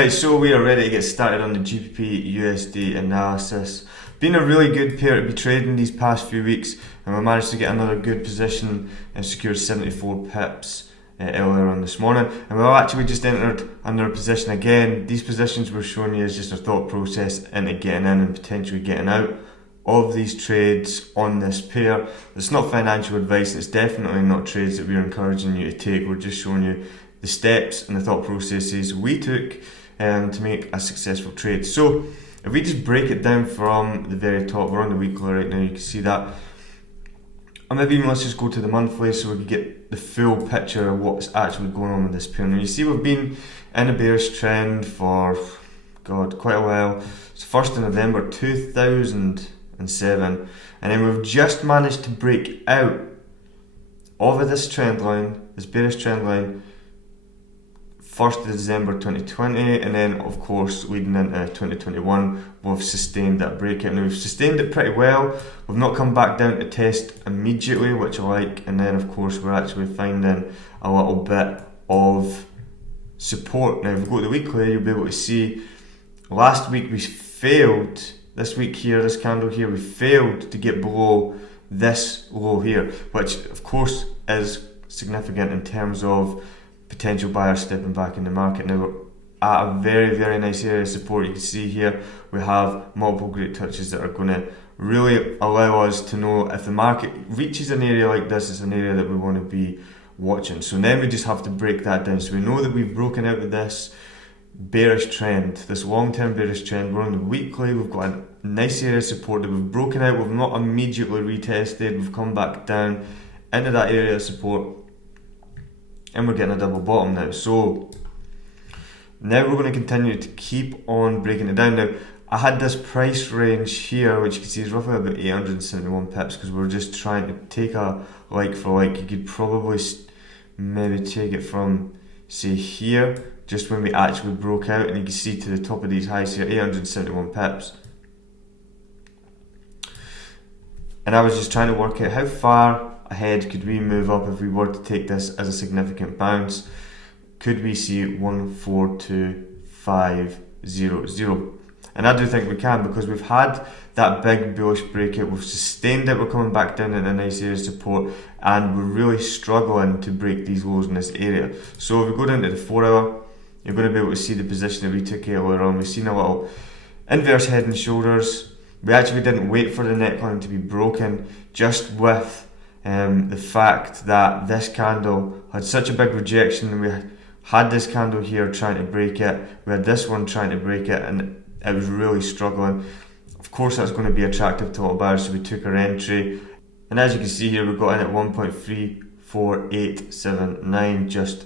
Right, so we are ready to get started on the GBPUSD analysis. Been a really good pair to be trading these past few weeks, and we managed to get another good position and secured 74 pips earlier on this morning. And we've actually just entered another position again. These positions we're showing you is just our thought process into getting in and potentially getting out of these trades on this pair. It's not financial advice, it's definitely not trades that we're encouraging you to take. We're just showing you the steps and the thought processes we took to make a successful trade. So if we just break it down from the very top, we're on the weekly right now, you can see that. Or maybe even let's just go to the monthly so we can get the full picture of what's actually going on with this pair. Now you see we've been in a bearish trend for, quite a while. It's 1st of November 2007, and then we've just managed to break out of this trend line, this bearish trend line, 1st of December 2020, and then of course leading into 2021 we've sustained that breakout. Now we've sustained it pretty well, we've not come back down to test immediately, which I like, and then of course we're actually finding a little bit of support. Now if we go to the weekly, you'll be able to see last week we failed, this week here, this candle here, we failed to get below this low here, which of course is significant in terms of potential buyers stepping back in the market. Now we're at a very, very nice area of support. You can see here we have multiple great touches that are going to really allow us to know if the market reaches an area like this, it's an area that we want to be watching. So then we just have to break that down. So we know that we've broken out of this bearish trend, this long-term bearish trend. We're on the weekly, we've got a nice area of support that we've broken out, we've not immediately retested, we've come back down into that area of support, and we're getting a double bottom now. So now we're going to continue to keep on breaking it down. Now I had this price range here, which you can see is roughly about 871 pips, because we're just trying to take a like for like. You could probably maybe take it from, say, here, just when we actually broke out, and you can see to the top of these highs here, 871 pips. And I was just trying to work out how far ahead could we move up if we were to take this as a significant bounce. Could we see 142,500? And I do think we can, because we've had that big bullish breakout, we've sustained it, we're coming back down in a nice area of support, and we're really struggling to break these lows in this area. So if we go down to the 4 hour, you're going to be able to see the position that we took earlier on. We've seen a little inverse head and shoulders. We actually didn't wait for the neckline to be broken, just with the fact that this candle had such a big rejection. We had this candle here trying to break it, we had this one trying to break it, and it was really struggling. Of course that's going to be attractive to a lot of buyers, so we took our entry, and as you can see here, we got in at 1.34879 just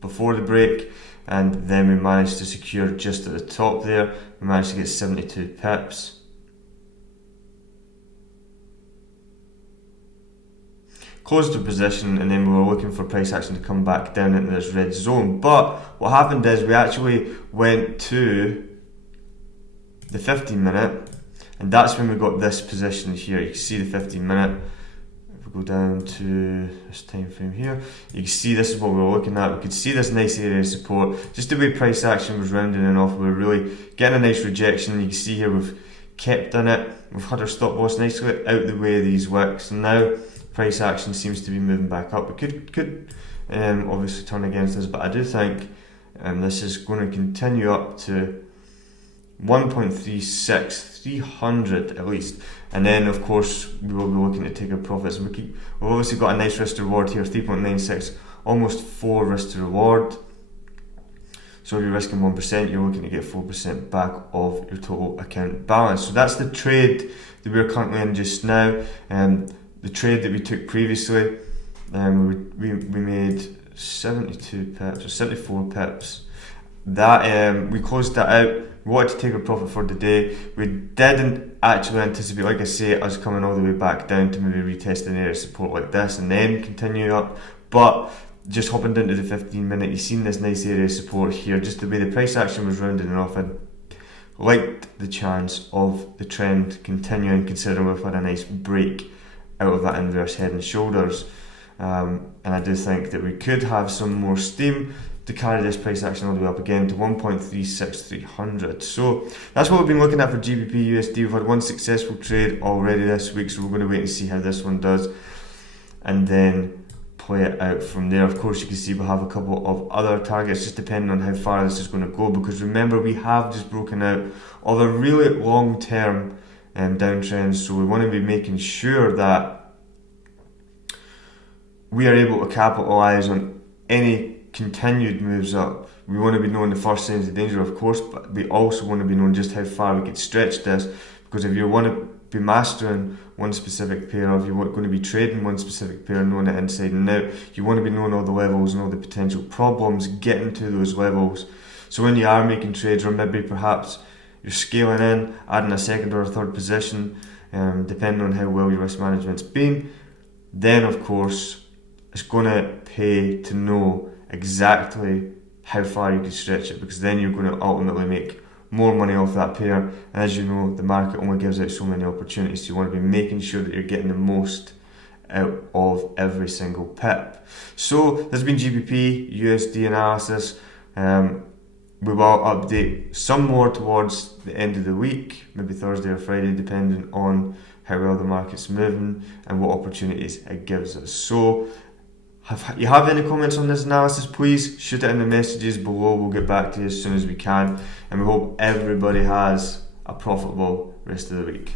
before the break, and then we managed to secure just at the top there, we managed to get 72 pips. Closed the position, and then we were looking for price action to come back down into this red zone. But what happened is we actually went to the 15 minute, and that's when we got this position here. You can see the 15 minute. If we go down to this time frame here, you can see this is what we were looking at. We could see this nice area of support. Just the way price action was rounding it off, we were really getting a nice rejection. You can see here we've kept in it. We've had our stop loss nicely out the way of these wicks, and now price action seems to be moving back up. It could obviously turn against us, but I do think this is going to continue up to 1.36300 at least, and then of course we will be looking to take our profits. We've obviously got a nice risk to reward here, 3.96, almost 4 risk to reward. So if you're risking 1%, you're looking to get 4% back of your total account balance. So that's the trade that we're currently in just now. The trade that we took previously, we made 72 pips or 74 pips. That we closed that out. We wanted to take a profit for the day. We didn't actually anticipate, like I say, us coming all the way back down to maybe retest an area of support like this and then continue up. But just hopping down to the 15 minute, you've seen this nice area of support here. Just the way the price action was rounding off, I liked the chance of the trend continuing, considering we've had a nice break out of that inverse head and shoulders. And I do think that we could have some more steam to carry this price action all the way up again to 1.36300. So that's what we've been looking at for GBPUSD. We've had one successful trade already this week, so we're going to wait and see how this one does, and then play it out from there. Of course, you can see we'll have a couple of other targets, just depending on how far this is going to go, because remember, we have just broken out of a really long-term downtrend, so we want to be making sure that we are able to capitalise on any continued moves up. We want to be knowing the first signs of danger, of course, but we also want to be knowing just how far we could stretch this, because if you want to be mastering one specific pair, or if you're going to be trading one specific pair, knowing it inside and out, you want to be knowing all the levels and all the potential problems getting to those levels. So when you are making trades, or maybe perhaps you're scaling in, adding a second or a third position, depending on how well your risk management's been, then of course it's going to pay to know exactly how far you can stretch it, because then you're going to ultimately make more money off that pair. And as you know, the market only gives out so many opportunities, so you want to be making sure that you're getting the most out of every single pip. So this has been GBPUSD analysis. We will update some more towards the end of the week, maybe Thursday or Friday, depending on how well the market's moving and what opportunities it gives us. So if you have any comments on this analysis, please shoot it in the messages below. We'll get back to you as soon as we can, and we hope everybody has a profitable rest of the week.